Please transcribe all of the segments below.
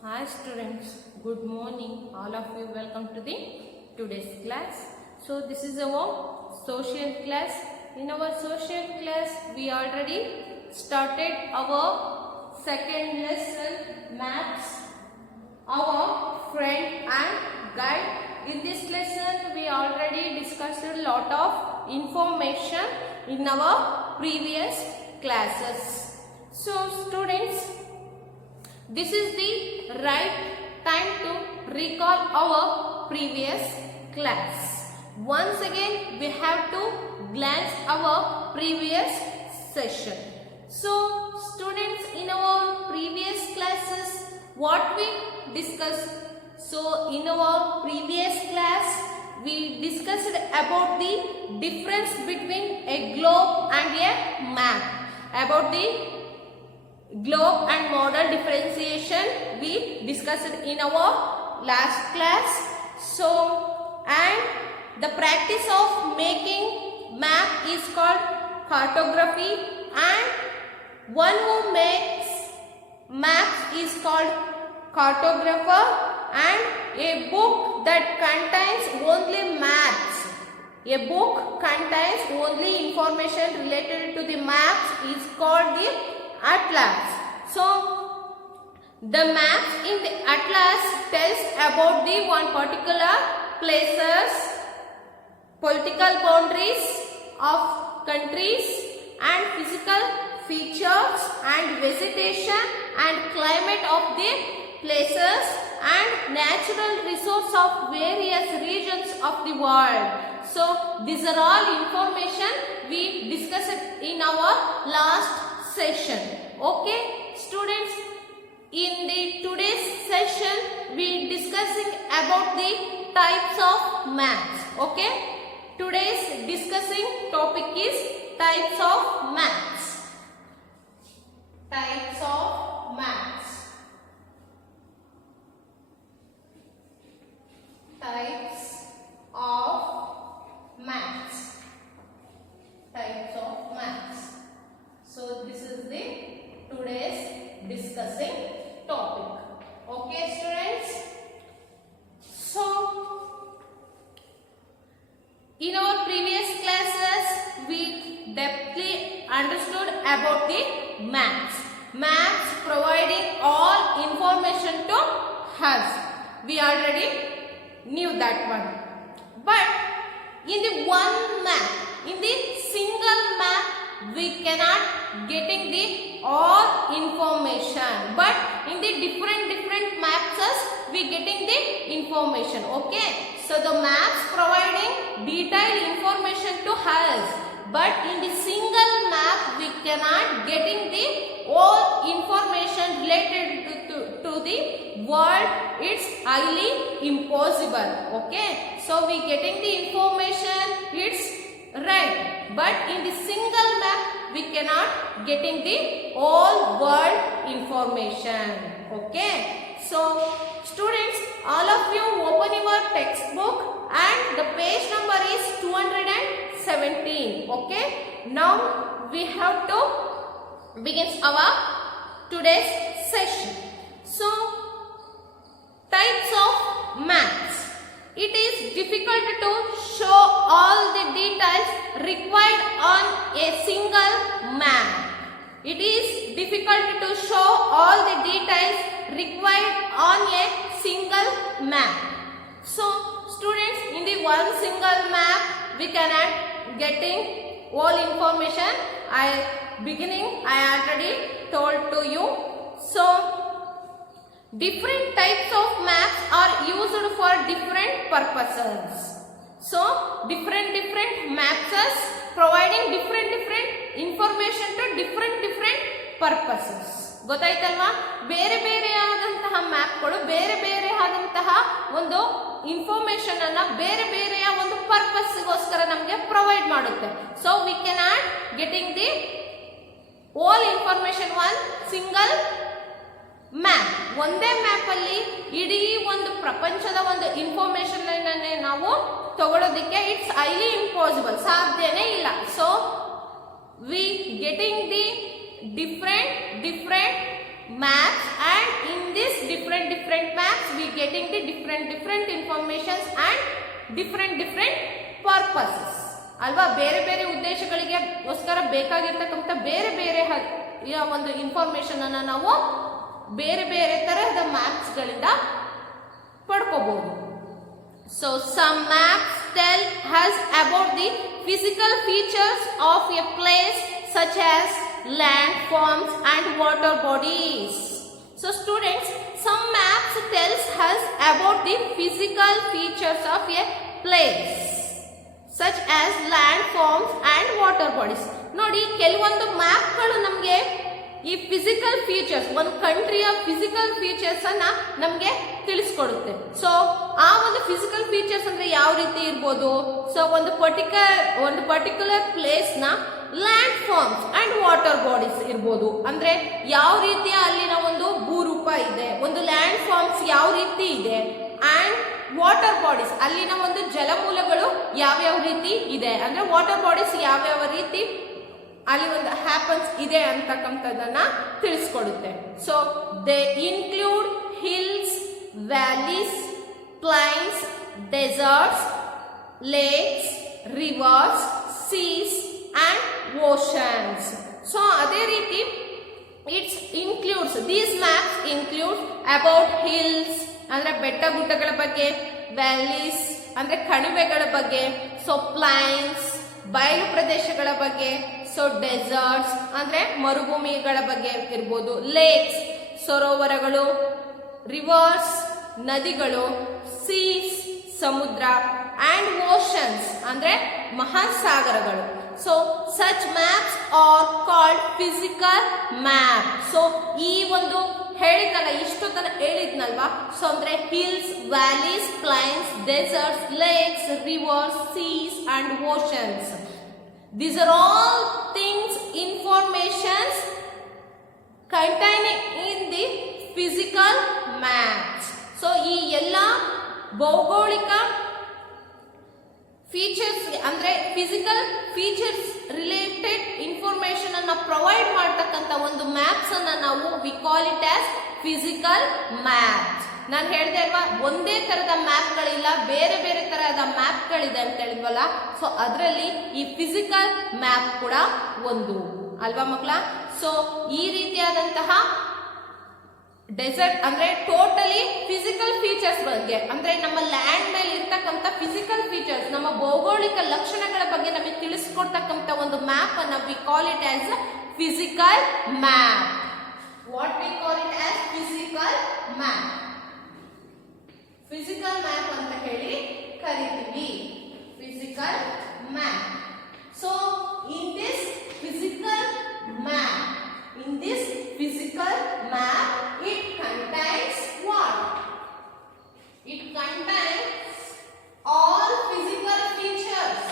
Hi students, good morning all of you. Welcome to the today's class. So this is our social class. In our social class we already started our second lesson, maths, our friend and guide. In this lesson we already discussed a lot of information in our previous classes. So students, this is the right time to recall our previous class. Once again we have to glance our previous session. So students, in our previous classes what we discussed? So in our previous class we discussed about the difference between a globe and a map. About the globe and model differentiation we discussed in our last class. So, and the practice of making map is called cartography, and one who makes maps is called cartographer, and a book that contains only maps, a book contains only information related to the maps is called the atlas. So the maps in the atlas tells about the one particular places, political boundaries of countries, and physical features and vegetation and climate of the places and natural resources of various regions of the world. So these are all information we discussed in our last session. Okay students, in the today's session we discussing about the types of maps. Okay, today's discussing topic is types of maps. Types of maps. Types of maps. Types of maps. So this is the today's discussing topic. Okay students. So in our previous classes we depthly understood about the maps. Maps providing all information to us. We already knew that one. But in the one map, in the single map, we cannot getting the all information. But in the different maps, we getting the information. Okay. So the maps providing detailed information to us. But in the single map, we cannot getting the all information related to the world. It's highly impossible. Okay. So we getting the information. It's right. But in the single map, we cannot getting the all world information. Okay. So students, all of you open your textbook and the page number is 217. Okay. Now we have to begin our today's session. So types of maps. It is difficult to show all the details required on a single map. It is difficult to show all the details required on a single map. So students, in the one single map we cannot getting all information. I already told to you. So different types of maps are used for different purposes. So different maps providing different information to different purposes. ಗೊತ್ತಾಯ್ತಲ್ವಾ? ಬೇರೆ ಆದಂತಹ ಮ್ಯಾಪ್ಗಳು ಬೇರೆ ಆದಂತಹ ಒಂದು ಇನ್ಫಾರ್ಮೇಶನ್ ಅನ್ನ ಬೇರೆಯ ಒಂದು ಪರ್ಪಸ್ ಗೋಸ್ಕರ ನಮಗೆ ಪ್ರೊವೈಡ್ ಮಾಡುತ್ತೆ. So we cannot getting the all information one single map. ಒಂದೇ ಮ್ಯಾಪ್ ಅಲ್ಲಿ ಇಡೀ ಒಂದು ಪ್ರಪಂಚದ ಒಂದು ಇನ್ಫಾರ್ಮೇಶನ್ ಅನ್ನೇ ನಾವು ತಗೊಳ್ಳೋದಕ್ಕೆ ಇಟ್ಸ್ ಹೈಲಿ ಇಂಪಾಸಿಬಲ್, ಸಾಧ್ಯನೇ ಇಲ್ಲ. So we getting the different maps, and in this different different maps, we getting the different informations and different purposes. ಅಲ್ವಾ, ಬೇರೆ ಬೇರೆ ಉದ್ದೇಶಗಳಿಗೋಸ್ಕರ ಬೇಕಾಗಿರ್ತಕ್ಕಂಥ ಬೇರೆ ಬೇರೆ ಒಂದು ಇನ್ಫಾರ್ಮೇಶನ್ ಅನ್ನ ನಾವು ಬೇರೆ ಬೇರೆ ತರಹದ ಮ್ಯಾಪ್ಸ್ ಗಳಿಂದ ಪಡ್ಕೋಬಹುದು. So some maps tell us about the physical features of a place such as landforms and water bodies. So students, some maps tells us about the physical features of a place such as landforms and water bodies. ನೋಡಿ, ಕೆಲವೊಂದು ಮ್ಯಾಪ್ಗಳು ನಮಗೆ ಈ physical features, ಒಂದು ಕಂಟ್ರಿಯ physical features ಅನ್ನ ನಮಗೆ ತಿಳಿಸ್ಕೊಡುತ್ತೆ. ಸೊ ಆ ಒಂದು ಫಿಸಿಕಲ್ ಫೀಚರ್ಸ್ ಅಂದ್ರೆ ಯಾವ ರೀತಿ ಇರ್ಬೋದು? ಸೊ ಒಂದು ಪರ್ಟಿಕ್ಯುಲರ್ ಪ್ಲೇಸ್ ನ landforms and water bodies ಇರ್ಬೋದು. ಅಂದ್ರೆ ಯಾವ ರೀತಿಯ ಅಲ್ಲಿನ ಒಂದು ಭೂರೂಪ ಇದೆ, ಒಂದು ಲ್ಯಾಂಡ್ ಫಾರ್ಮ್ಸ್ ಯಾವ ರೀತಿ ಇದೆ, ಅಂಡ್ ವಾಟರ್ ಬಾಡೀಸ್ ಅಲ್ಲಿನ ಒಂದು ಜಲಮೂಲಗಳು ಯಾವ್ಯಾವ ರೀತಿ ಇದೆ, ಅಂದ್ರೆ ವಾಟರ್ ಬಾಡೀಸ್ ಯಾವ್ಯಾವ ರೀತಿ ಅಲ್ಲಿ ಒಂದು ಹ್ಯಾಪನ್ಸ್ ಇದೆ ಅಂತಕ್ಕಂಥದ್ದನ್ನ ತಿಳಿಸ್ಕೊಡುತ್ತೆ. So they include hills, valleys, plains, deserts, lakes, rivers, seas and oceans. So ಅದೇ ರೀತಿ these maps include about hills ಅಂದ್ರೆ ಬೆಟ್ಟ ಗುಡ್ಡಗಳ ಬಗ್ಗೆ, ವ್ಯಾಲೀಸ್ ಅಂದ್ರೆ ಕಣಿವೆಗಳ ಬಗ್ಗೆ, ಸೊ ಪ್ಲೈನ್ಸ್ ಬಯಲು ಪ್ರದೇಶಗಳ ಬಗ್ಗೆ, ಸೊ ಡೆಸರ್ಟ್ಸ್ ಅಂದ್ರೆ ಮರುಭೂಮಿಗಳ ಬಗ್ಗೆ ಇರ್ಬೋದು, ಲೇಕ್ಸ್ ಸರೋವರಗಳು, ರಿವರ್ಸ್ ನದಿಗಳು, ಸೀಸ್ ಸಮುದ್ರ, ಅಂಡ್ ಓಷನ್ಸ್ ಅಂದ್ರೆ ಮಹಾಸಾಗರಗಳು. So such maps are called physical map. So ಈ ಒಂದು ಹೇಳಿದ್ನಲ್ಲ, ಇಷ್ಟೊತ್ತನ ಹೇಳಿದ್ನಲ್ವಾ, ಸೊ ಅಂದ್ರೆ hills, valleys, plains, deserts, lakes, rivers, seas and oceans. These are all things, informations containing in the physical maps. So ಈ ಎಲ್ಲ ಭೌಗೋಳಿಕ ಫೀಚರ್ಸ್ ಅಂದ್ರೆ ಫಿಸಿಕಲ್ ಫೀಚರ್ಸ್ ರಿಲೇಟೆಡ್ ಇನ್ಫಾರ್ಮೇಶನ್ ಅನ್ನ ಪ್ರೊವೈಡ್ ಮಾಡತಕ್ಕಂತ ಒಂದು ಮ್ಯಾಪ್ಸ್ ಅನ್ನ ನಾವು V call it as physical maps. ನಾನು ಹೇಳಿದೆ ಅಲ್ವಾ, ಒಂದೇ ತರದ ಮ್ಯಾಪ್ ಗಳಿಲ್ಲ, ಬೇರೆ ಬೇರೆ ತರಹದ ಮ್ಯಾಪ್ ಗಳಿದೆ ಅಂತ ಹೇಳಿದ್ವಲ್ಲ. ಸೊ ಅದರಲ್ಲಿ ಈ ಫಿಸಿಕಲ್ ಮ್ಯಾಪ್ ಕೂಡ ಒಂದು ಅಲ್ವಾ ಮಕ್ಕಳ. ಸೊ ಈ ರೀತಿಯಾದಂತಹ ಡೆಸರ್ಟ್ ಅಂದ್ರೆ ಟೋಟಲಿ ಫಿಸಿಕಲ್ ಫೀಚರ್ಸ್ ಬಗ್ಗೆ, ಅಂದ್ರೆ ನಮ್ಮ ಲ್ಯಾಂಡ್ ಮೇಲೆ ಇರ್ತಕ್ಕಂಥ ಫಿಸಿಕಲ್ ಫೀಚರ್ಸ್, ನಮ್ಮ ಭೌಗೋಳಿಕ ಲಕ್ಷಣಗಳ ಬಗ್ಗೆ ನಮಗೆ ತಿಳಿಸ್ಕೊಡ್ತಕ್ಕಂಥ ಒಂದು ಮ್ಯಾಪ್ ಅನ್ನ V call it as physical map. What we call it as physical map. Physical map ಅಂತ ಹೇಳಿ ಕರಿತೀವಿ, physical map. So in this physical map, it contains what? It contains all physical features.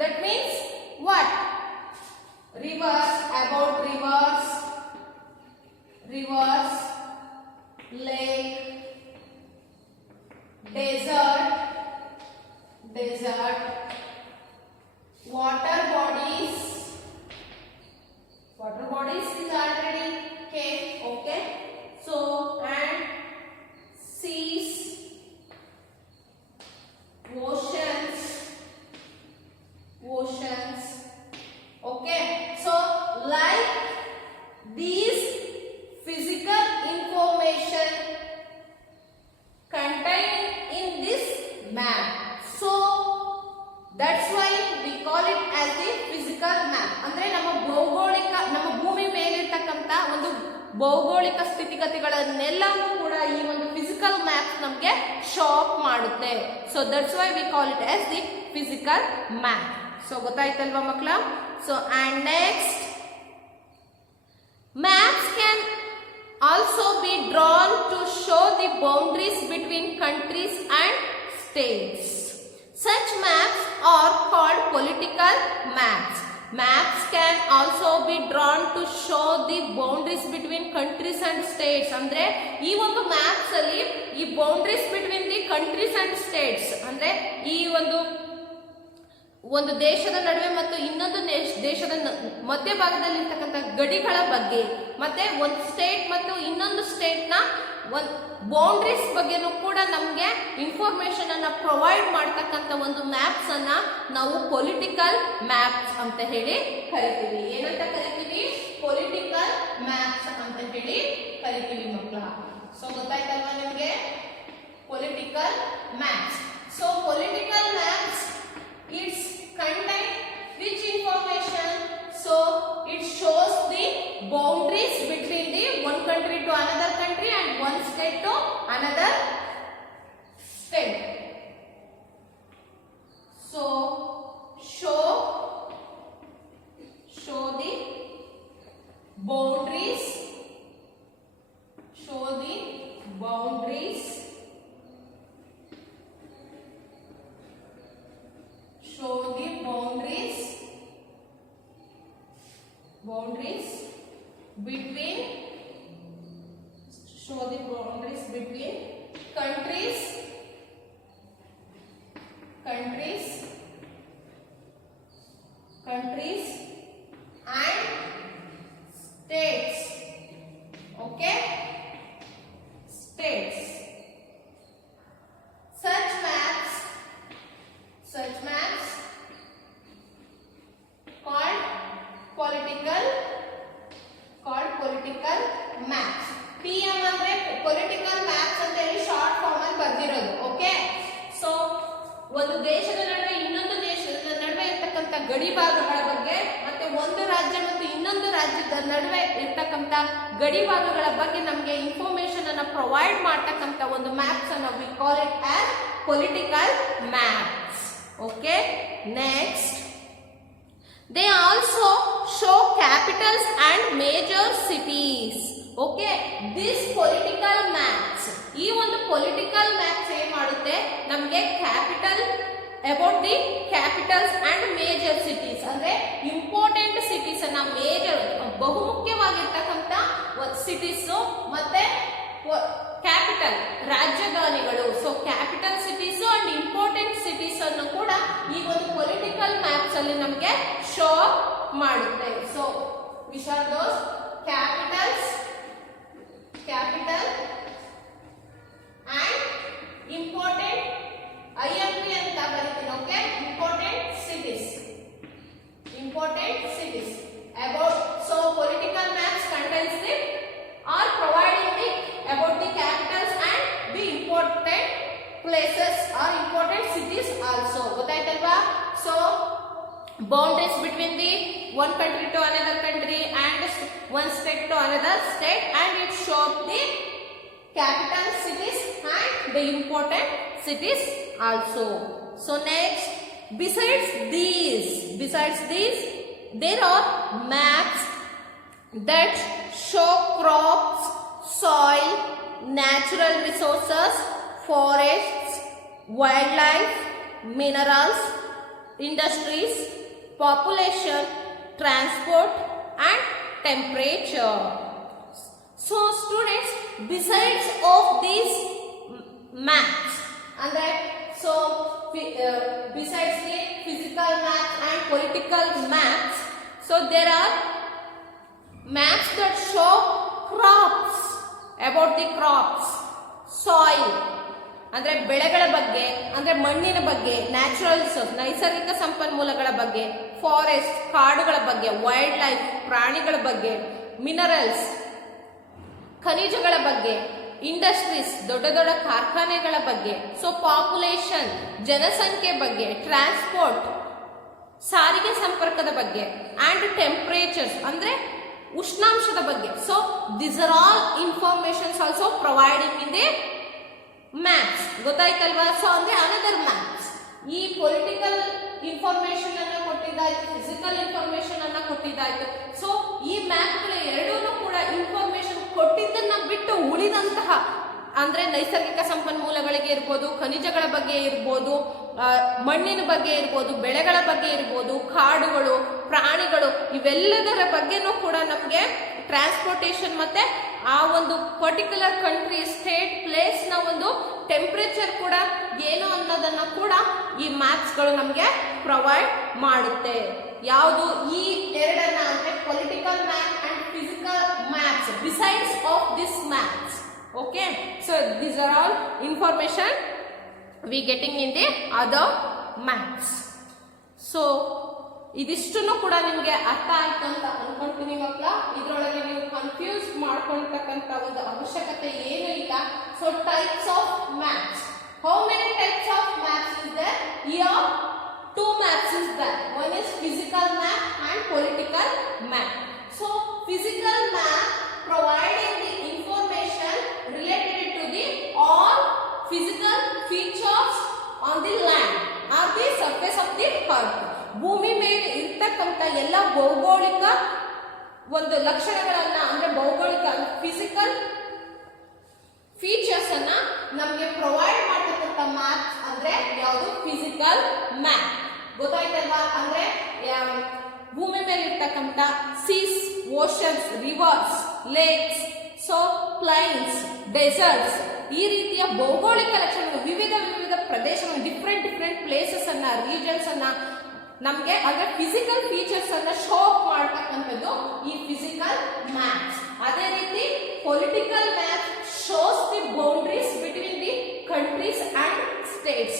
That means what? Rivers, about rivers, lake, desert, water bodies is already okay. So and seas, oceans. Okay, so like these physical information contained in this map. So that's why we call it as the physical map. ಅಂದ್ರೆ ನಮ್ಮ ಭೂಮಿ ಮೇಲಿರ್ತಕ್ಕಂಥ ಒಂದು ಭೌಗೋಳಿಕ ಸ್ಥಿತಿಗತಿಗಳನ್ನೆಲ್ಲವೂ ಕೂಡ ಈ ಒಂದು ಫಿಸಿಕಲ್ ಮ್ಯಾಪ್ ನಮಗೆ ಶೋ ಅಪ್ ಮಾಡುತ್ತೆ. So that's why we call it as the physical map. So ಗೊತ್ತಾಯ್ತಲ್ವಾ ಮಕ್ಕಳ? So and next, maps can also be drawn to show the boundaries between countries and states. Such maps are called political maps. Maps can also be drawn to show the boundaries between countries and states. ಅಂದ್ರೆ ಈ ಒಂದು ಮ್ಯಾಪ್ಸ್ ಅಲ್ಲಿ ಈ boundaries between the countries and States, ಅಂದ್ರೆ ಈ ಒಂದು ಒಂದು ದೇಶದ ನಡುವೆ ಮತ್ತು ಇನ್ನೊಂದು ದೇಶದ ಮಧ್ಯಭಾಗದಲ್ಲಿರ್ತಕ್ಕಂಥ ಗಡಿಗಳ ಬಗ್ಗೆ, ಮತ್ತೆ ಒಂದು ಸ್ಟೇಟ್ ಮತ್ತು ಇನ್ನೊಂದು ಸ್ಟೇಟ್ನ ಒಂದು ಬೌಂಡ್ರೀಸ್ ಬಗ್ಗೆನೂ ಕೂಡ ನಮಗೆ ಇನ್ಫಾರ್ಮೇಶನ್ ಅನ್ನ ಪ್ರೊವೈಡ್ ಮಾಡ್ತಕ್ಕಂಥ ಒಂದು ಮ್ಯಾಪ್ಸ್ ಅನ್ನ ನಾವು ಪೊಲಿಟಿಕಲ್ ಮ್ಯಾಪ್ಸ್ ಅಂತ ಹೇಳಿ ಕರಿತೀವಿ. ಏನಂತ ಕರಿತೀವಿ? ಪೊಲಿಟಿಕಲ್ ಮ್ಯಾಪ್ಸ್ ಅಂತ ಹೇಳಿ ಕರಿತೀವಿ ಮಕ್ಕಳ. ಸೊ ಗೊತ್ತಾಯ್ತಲ್ವಾ ನಿಮ್ಗೆ political maps. So political maps it's contain which information? So it shows the boundaries between the one country to another country and one state to another state. So show the boundaries, show the boundaries, show the boundaries between, show the boundaries between countries and states. Okay, states. Such maps called political maps. PM ಅಂದ್ರೆ political maps ಅಂತ ಹೇಳಿ short form ಅಲ್ಲಿ ಬರ್ದಿರೋದು. Okay, so ಒಂದು ದೇಶದ ನಡುವೆ ಇನ್ನೊಂದು ದೇಶದ ನಡುವೆ ಇರ್ತಕ್ಕಂಥ ಗಡಿ ಭಾಗಗಳ ಬಗ್ಗೆ, ಮತ್ತೆ ಒಂದು ರಾಜ್ಯ ಮತ್ತು ಇನ್ನೊಂದು ರಾಜ್ಯದ ನಡುವೆ ಇರ್ತಕ್ಕಂಥ ಗಡಿ ಭಾಗಗಳ ಬಗ್ಗೆ ನಮಗೆ ಇನ್ಫಾರ್ಮೇಶನ್ ಅನ್ನ ಪ್ರೊವೈಡ್ ಮಾಡ್ತಕ್ಕಂಥ ಒಂದು ಮ್ಯಾಪ್ಸ್ ಅನ್ನು V call it as political maps. Okay, next they also show capitals and major cities. Okay, this political maps, ಈ ಒಂದು political maps ಏನು ಮಾಡುತ್ತೆ ನಮಗೆ capital about the capitals and major cities ಅಂದ್ರೆ ಇಂಪಾರ್ಟೆಂಟ್ ಸಿಟೀಸ್ ಅನ್ನ, ಮೇಜರ್ ಬಹುಮುಖ್ಯವಾಗಿರ್ತಕ್ಕಂಥ cities ಮತ್ತೆ capital ರಾಜಧಾನಿಗಳು. ಸೊ capital cities and important cities ಅನ್ನು ಕೂಡ ಈ ಒಂದು ಪೊಲಿಟಿಕಲ್ ಮ್ಯಾಪ್ಸ್ ಅಲ್ಲಿ ನಮಗೆ ಶೋ ಮಾಡುತ್ತೆ. So which are those capitals and important IMP ಅಂತ ಬರೀತೀನಿ. Okay, important cities about. So political maps contains the or providing the about the capitals and the important places or important cities also. ಗೊತ್ತಾಯ್ತಲ್ವಾ? So boundaries between the one country to another country and one state to another state, and it shows the capital cities and the important cities also. So next, besides these there are maps that show crops, soil, natural resources, forests, wildlife, minerals, industries, population, transport and temperature. So students, besides of these maps, and that so besides the physical maps and political maps, so there are maps that show crops, about the crops, soil ಅಂದ್ರೆ ಬೆಳೆಗಳ ಬಗ್ಗೆ, ಅಂದ್ರೆ ಮಣ್ಣಿನ ಬಗ್ಗೆ, natural resource ನೈಸರ್ಗಿಕ ಸಂಪನ್ಮೂಲಗಳ ಬಗ್ಗೆ, ಫಾರೆಸ್ಟ್ ಕಾಡುಗಳ ಬಗ್ಗೆ, ವೈಲ್ಡ್ ಲೈಫ್ ಪ್ರಾಣಿಗಳ ಬಗ್ಗೆ, ಮಿನರಲ್ಸ್ ಖನಿಜಗಳ ಬಗ್ಗೆ, ಇಂಡಸ್ಟ್ರೀಸ್ ದೊಡ್ಡ ದೊಡ್ಡ ಕಾರ್ಖಾನೆಗಳ ಬಗ್ಗೆ, ಸೊ ಪಾಪ್ಯುಲೇಷನ್ ಜನಸಂಖ್ಯೆ ಬಗ್ಗೆ, ಟ್ರಾನ್ಸ್ಪೋರ್ಟ್ ಸಾರಿಗೆ ಸಂಪರ್ಕದ ಬಗ್ಗೆ, ಅಂಡ್ ಟೆಂಪರೇಚರ್ಸ್ ಅಂದ್ರೆ ಉಷ್ಣಾಂಶದ ಬಗ್ಗೆ. So this are all informations also providing in the maps. ಗೊತ್ತಾಯ್ತಲ್ವಾ? ಸೊ ಅಂದ್ರೆ ಅನದರ್ ಮ್ಯಾಪ್ಸ್. ಈ ಪೊಲಿಟಿಕಲ್ ಇನ್ಫಾರ್ಮೇಶನ್ ಅನ್ನ ಕೊಟ್ಟಿದ್ದಾಯ್ತು, ಫಿಸಿಕಲ್ ಇನ್ಫಾರ್ಮೇಶನ್ ಅನ್ನ ಕೊಟ್ಟಿದ್ದಾಯ್ತು. ಸೊ ಈ ಮ್ಯಾಪ್ಗಳು ಎರಡೂ ಕೂಡ ಇನ್ಫಾರ್ಮೇಶನ್ ಕೊಟ್ಟಿದ್ದನ್ನ ಬಿಟ್ಟು ಉಳಿದಂತಹ ಅಂದ್ರೆ ನೈಸರ್ಗಿಕ ಸಂಪನ್ಮೂಲಗಳಿಗೆ ಇರ್ಬೋದು, ಖನಿಜಗಳ ಬಗ್ಗೆ ಇರ್ಬೋದು, ಮಣ್ಣಿನ ಬಗ್ಗೆ ಇರ್ಬೋದು, ಬೆಳೆಗಳ ಬಗ್ಗೆ ಇರ್ಬೋದು, ಕಾಡುಗಳು, ಪ್ರಾಣಿಗಳು, ಇವೆಲ್ಲದರ ಬಗ್ಗೆನೂ ಕೂಡ ನಮಗೆ ಟ್ರಾನ್ಸ್ಪೋರ್ಟೇಷನ್ ಮತ್ತೆ ಆ ಒಂದು ಪರ್ಟಿಕ್ಯುಲರ್ ಕಂಟ್ರಿ ಸ್ಟೇಟ್ ಪ್ಲೇಸ್ ನ ಒಂದು ಟೆಂಪರೇಚರ್ ಕೂಡ ಏನು ಅನ್ನೋದನ್ನ ಕೂಡ ಈ ಮ್ಯಾಪ್ಸ್ ಗಳು ನಮಗೆ ಪ್ರೊವೈಡ್ ಮಾಡುತ್ತೆ. ಯಾವುದು ಈ ಎರಡನ್ನ ಅಂದ್ರೆ political map and physical maps besides of this maps. Okay, so these are all information we getting in the other maps. So ಇದಿಷ್ಟನ್ನು ಕೂಡ ನಿಮ್ಗೆ ಅರ್ಥ ಆಯ್ತು ಅಂತ ಅನ್ಕೊಂತೀನಿ ಮಕ್ಕಳ. ಇದ್ರೊಳಗೆ ನೀವು ಕನ್ಫ್ಯೂಸ್ ಮಾಡ್ಕೊಳ್ತಕ್ಕಂತ ಒಂದು ಅವಶ್ಯಕತೆ ಏನು ಇಲ್ಲ. So types of maps, how many types of maps is there? Here two maps is there. One is physical map and political map. So physical map providing the information related to the all physical features on the land or the surface of the earth. ಭೂಮಿ ಮೇಲೆ ಇರ್ತಕ್ಕಂಥ ಎಲ್ಲ ಭೌಗೋಳಿಕ ಒಂದು ಲಕ್ಷಣಗಳನ್ನ ಅಂದ್ರೆ ಭೌಗೋಳಿಕ physical features ಅನ್ನ ನಮಗೆ ಪ್ರೊವೈಡ್ ಮಾಡತಕ್ಕಂಥ ಮ್ಯಾಪ್ಸ್ ಅಂದ್ರೆ ಯಾವುದು? Physical map. ಗೊತ್ತಾಯ್ತಲ್ವಾ? ಅಂದ್ರೆ ಭೂಮಿ ಮೇಲೆ ಇರ್ತಕ್ಕಂಥ seas, oceans, rivers, lakes, so plains, deserts, ಈ ರೀತಿಯ ಭೌಗೋಳಿಕ ಲಕ್ಷಣಗಳು, ವಿವಿಧ ವಿವಿಧ ಪ್ರದೇಶಗಳು, ಡಿಫ್ರೆಂಟ್ ಪ್ಲೇಸಸ್ ಅನ್ನ, ರೀಜನ್ಸ್ ಅನ್ನ ನಮಗೆ ಅಂದ್ರೆ ಫಿಸಿಕಲ್ ಫೀಚರ್ಸ್ ಅನ್ನ ಶೋ ಮಾಡ್ತಕ್ಕಂಥದ್ದು ಈ ಫಿಸಿಕಲ್ ಮ್ಯಾಪ್ಸ್. ಅದೇ ರೀತಿ political map shows the boundaries between the countries and states.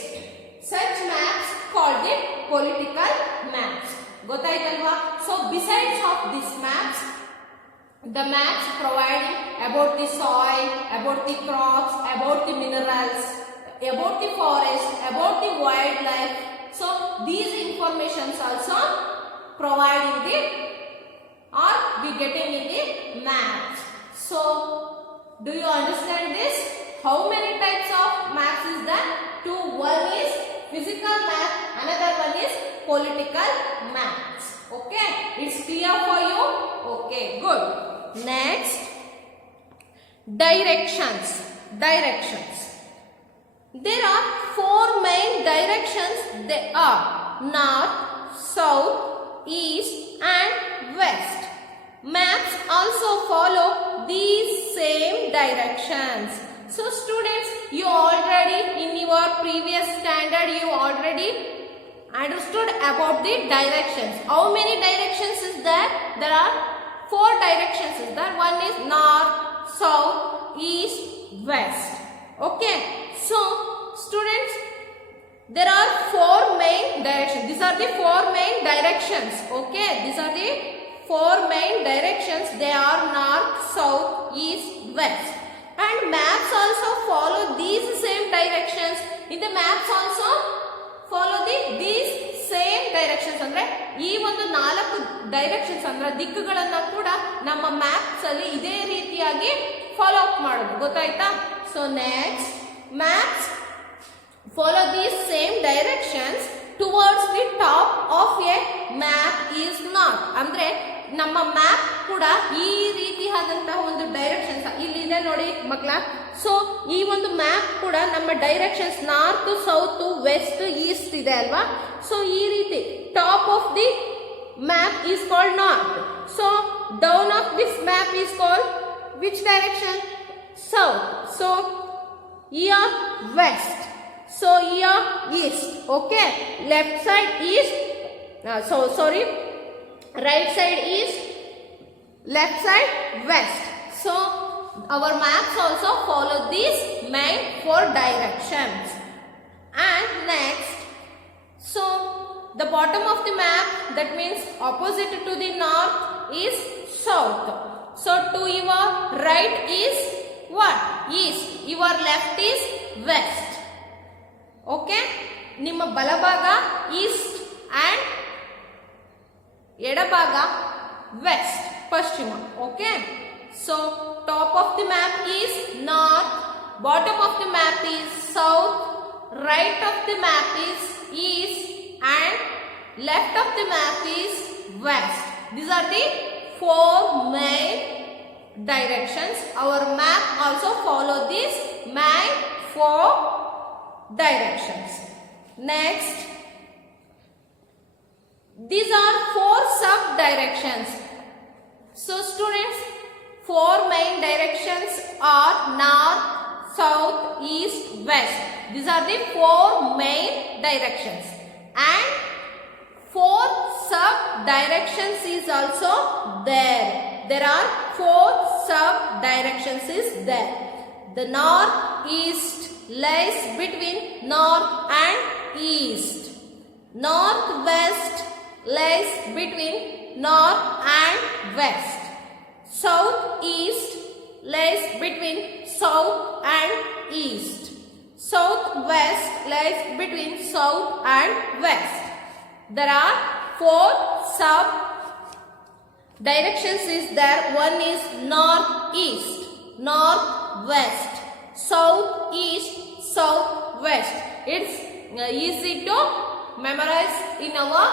Such maps called the political maps. ಗೊತ್ತಾಯ್ತಲ್ವಾ? So besides of these maps, the maps providing about the soil, about the crops, about the minerals, about the forest, about the wildlife. So these informations also providing the or we getting in the maps. So do you understand this? How many types of maps is there? Two. One is physical map, another one is political maps. Okay, it's clear for you? Okay, good. Next, directions. There are four main directions. They are north, south, east and west. Maps also follow these same directions. So students, you already in your previous standard you already understood about the directions. How many directions is there? There are four directions is there. One is north, south, east, west. Okay, so students, there are four main directions. These are the four main directions. Okay, these are the four main directions. They are north, south, east, west. And maps also follow these same directions. In the maps also follow these same directions. ಅಂದ್ರೆ ಈ ಒಂದು ನಾಲ್ಕು ಡೈರೆಕ್ಷನ್ಸ್ ಅಂದ್ರೆ ದಿಕ್ಕುಗಳನ್ನ ಕೂಡ ನಮ್ಮ ಮ್ಯಾಪ್ಸ್ ಅಲ್ಲಿ ಇದೇ ರೀತಿಯಾಗಿ ಫಾಲೋ ಅಪ್ ಮಾಡೋದು. ಗೊತ್ತಾಯ್ತಾ? So next, maps follow these same directions towards the top of a map is not. ಅಂದ್ರೆ ನಮ್ಮ ಮ್ಯಾಪ್ ಕೂಡ ಈ ರೀತಿಯಾದಂತಹ ಒಂದು ಡೈರೆಕ್ಷನ್ಸ್ ಇಲ್ಲಿದೆ ನೋಡಿ ಮಕ್ಕಳ. ಸೊ ಈ ಒಂದು ಮ್ಯಾಪ್ ಕೂಡ ನಮ್ಮ directions north, south, west, east ಇದೆ ಅಲ್ವಾ. ಸೊ ಈ ರೀತಿ top of the map is called north. So down of this map is called which direction? South. So here west. So here east. Okay, left side east. Right side east, left side west. So our maps also follow these main four directions. And next, so the bottom of the map, that means opposite to the north is south. So to your right is what? East. Your left is west. Okay, ನಿಮ್ಮ ಬಲಭಾಗ east and ಎಡಭಾಗ west, ಪಶ್ಚಿಮ. Okay, so top of the map is north, bottom of the map is south, right of the map is east and left of the map is west. These are the four main directions. Our map also follow these main four directions. Next, these are four sub directions. So students, four main directions are north, south, east, west. These are the four main directions, and four sub directions is also there. There are four sub directions is there. The north east lies between north and east. Northwest lies between north and west. Southeast lies between south and east. Southwest lies between south and west. There are four sub directions is there. One is northeast, northwest, southeast, southwest. It's easy to memorize in our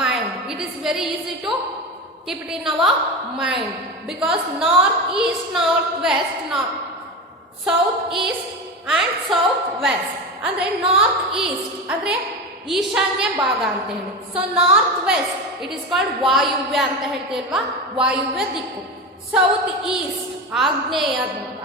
mind. It is very easy to keep it in our mind because northeast, northwest, southeast and southwest. ಅಂದ್ರೆ north east ಅಂದ್ರೆ ಈಶಾನ್ಯ ಭಾಗ ಅಂತ ಹೇಳಿ. So north west it is called ವಾಯುವ್ಯ ಅಂತ ಹೇಳ್ತೀವಲ್ವಾ, ವಾಯುವ್ಯ ದಿಕ್ಕು. ಸೌತ್ ಈಸ್ಟ್ ಆಗ್ನೇಯ ಭಾಗ.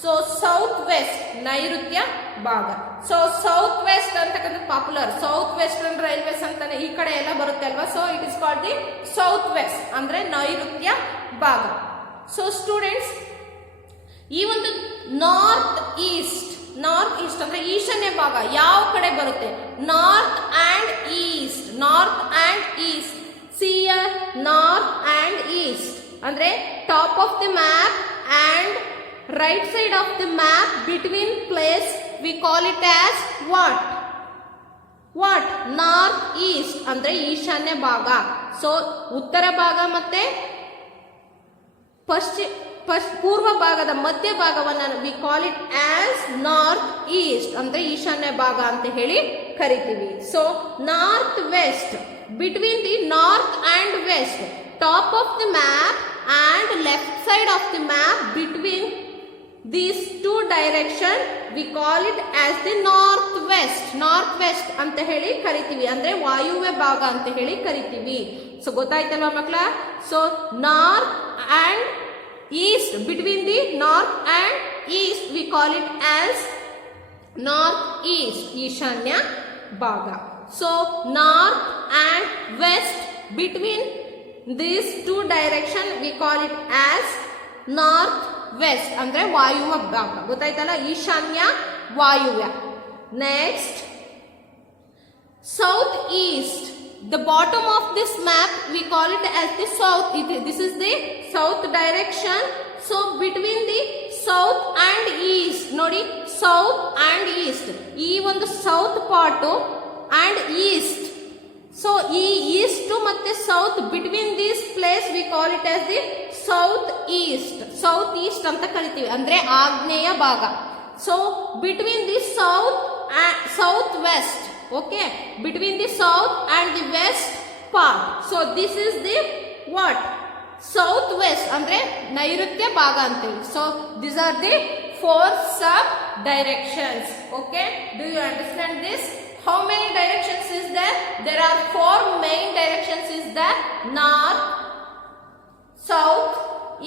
ಸೊ ಸೌತ್ ವೆಸ್ಟ್ ನೈಋತ್ಯ ಭಾಗ. ಸೊ ಸೌತ್ ವೆಸ್ಟ್ ಅಂತಕ್ಕಂಥ ಪಾಪ್ಯುಲರ್. ಸೌತ್ ವೆಸ್ಟರ್ನ್ ರೈಲ್ವೇಸ್ ಅಂತಾನೆ ಈ ಕಡೆ ಎಲ್ಲ ಬರುತ್ತೆ ಅಲ್ವಾ. So it is called the south west ಅಂದ್ರೆ ನೈಋತ್ಯ ಭಾಗ. ಸೊ ಸ್ಟೂಡೆಂಟ್ಸ್, ಈ ಒಂದು ನಾರ್ತ್ ಈಸ್ಟ್ ಅಂದ್ರೆ ಈಶಾನ್ಯ ಭಾಗ ಯಾವ ಕಡೆ ಬರುತ್ತೆ? North and east. North and east. See here north and east ಅಂದ್ರೆ top of the map and right side of the map between place we call it as what north east ಅಂದ್ರೆ ಈಶಾನ್ಯ ಭಾಗ. ಸೊ ಉತ್ತರ ಭಾಗ ಮತ್ತೆ ಪೂರ್ವ ಭಾಗದ ಮಧ್ಯ ಭಾಗವನ್ನು we call it as north east ಅಂದ್ರೆ ಈಶಾನ್ಯ ಭಾಗ ಅಂತ ಹೇಳಿ ಕರಿತೀವಿ. So north west between the north and west, top of the map and left side of the map between these two direction we call it as the northwest ಅಂತ ಹೇಳಿ ಕರಿತೀವಿ. ಅಂದ್ರೆ ವಾಯುವ್ಯ ಭಾಗ ಅಂತ ಹೇಳಿ ಕರಿತೀವಿ. ಸೊ ಗೊತ್ತಾಯ್ತಲ್ವಾ ಮಕ್ಕಳ? So north and east, between the north and east we call it as north east ಈಶಾನ್ಯ ಭಾಗ. So north and west between these two direction we call it as north west ಅಂದ್ರೆ ವಾಯುವ್ಯ ಭಾಗ. ಗೊತ್ತಾಯ್ತಲ್ಲ? ಈಶಾನ್ಯ ವಾಯುವ್ಯ. Next south east. The bottom of this map we call it as the south. This is the south direction. So between the south and east, ನೋಡಿ south and east, ಈ ಒಂದು south part and east. So ಈ east ಮತ್ತೆ south between this place we call it as the south east ಅಂತ ಕರಿತೀವಿ. ಅಂದ್ರೆ ಆಗ್ನೇಯ ಭಾಗ. So between the south west, okay, between the south and the west part. So this is the what south west ಅಂದ್ರೆ ನೈಋತ್ಯ ಭಾಗ ಅಂತೇಳಿ. So this are the four sub directions. Okay, do you understand this? How many directions is there? There are four main directions is there: north, south,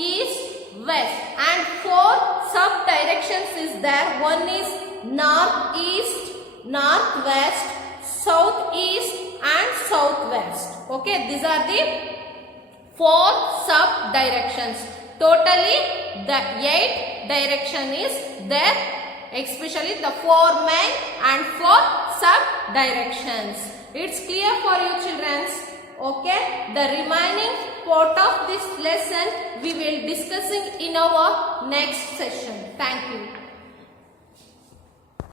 east, west, and four sub directions is there. One is northeast, northwest, southeast, and southwest. Okay, these are the four sub directions. Totally, the 8 direction is there. Especially the four main and four sub directions. It's clear for you children. Okay, the remaining part of this lesson we will discussing in our next session. Thank you.